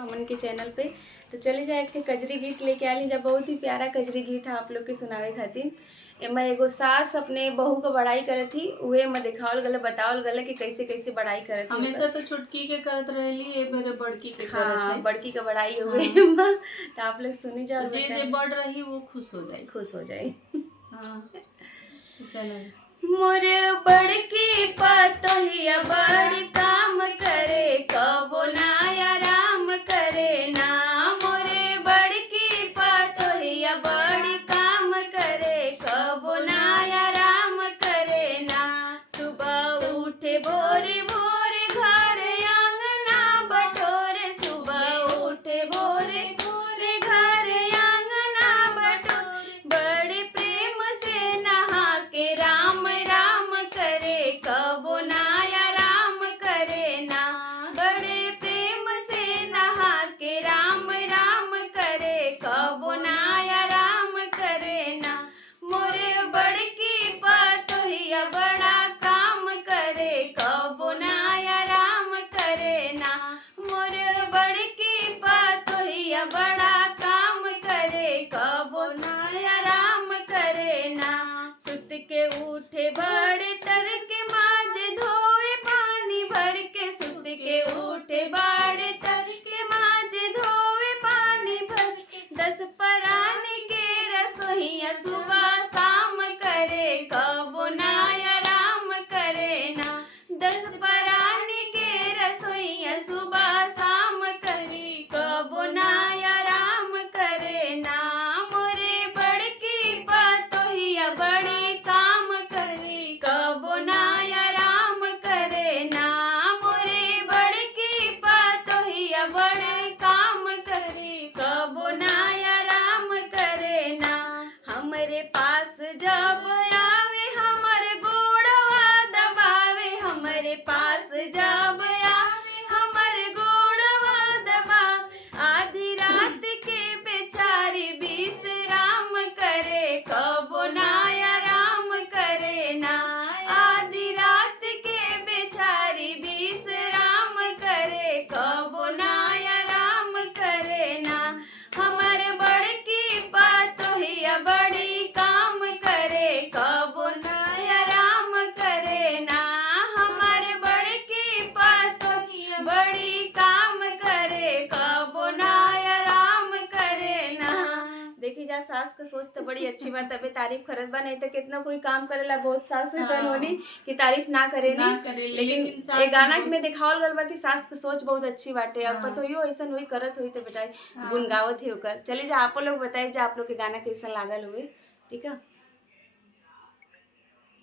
हमन के चैनल पे। तो चले जाए एक कजरी गीत लेके आली जब बहुत ही प्यारा कजरी गीत है आप लोग के सुनावे खातिर। एमा एगो सास अपने बहू को बड़ाई करे थी, उहे में दिखावल गले बतावल गले कि कैसे कैसे बड़ाई करे थी। हमेशा तो छोटकी के करत रहली, ए मेरे बड़की के करत हाँ, है। बड़की का बड़ाई हो गई। हाँ। तो आप लोग सुनी जाओ, जे जे बढ़ रही वो खुश हो जाए। खुश हो जाए। हाँ चलो। मोर बड़की पतोहिया बड़ काम करे, कबो ना आराम करे ना। मोरे बड़की पतोहिया बड़ काम करे, कबो ना आराम करे ना। सुबह उठे भोरे भोरे घर आंगना बटोरे, सुबह उठे भोरे भोरे घर आंगना बटोरे। बड़े प्रेम से नहा के राम राम करे, कबो ना आराम करे ना। बड़े प्रेम से नहा के राम राम करे, कबो ना आराम करे ना। मोरे बड़की पतोहिया बड़ा काम करे, कबो ना आराम करे ना। मोरे बड़की पतोहिया बड़ा काम करे, कबो ना आराम करे ना। सुत के उठे बड़े तर के माज धोवे पानी भर के, सुत के उठे बड़े तर के माज धोवे पानी भर के। 10 परानी के रसोइया सुबह शाम करे, कबो ना आराम करे ना। 10 परानी के रसोइया सुबह शाम करे, कबो ना आराम करे ना। मोरे बड़की पतोहिया बड़े काम करे, कबो ना आराम करे ना। मोरे बड़की पतोहिया बड़े काम करे, कबो ना आराम करे ना। हमरे पास जब आवे हमर गोड़वा दबावे, हमरे पास जब आवे हमर गोड़वा दबावे। आधी रात के बेचारी विश्राम करे, कबो ना आराम करे ना। आधी रात के बेचारी विश्राम करे, कबो ना आराम करे ना। हमर बड़की पतोहिया बड़ी काम करे, कबो ना आराम करे ना। हमर बड़की पतोहिया बड़ी काम करे, कबो ना आराम करे ना। देखी जा सास का सोच तो बड़ी अच्छी बात, तबे तारीफ करत बा, नहीं तो कितना कोई काम करेला बहुत सास से तन होनी कि तारीफ ना करे ना नी। करे, लेकिन लेकिन सास ये गाना बहुत- में दिखावल गल बा कि सास की सोच बहुत अच्छी बाटे। अब हाँ। पतोहियो ऐसन हुई करत हुई तो बेटा हाँ। गुन गावत ही होकर। चलिए जा आप लोग बताइए जा आप लोग के गाना कैसा लागल हुए, ठीक है।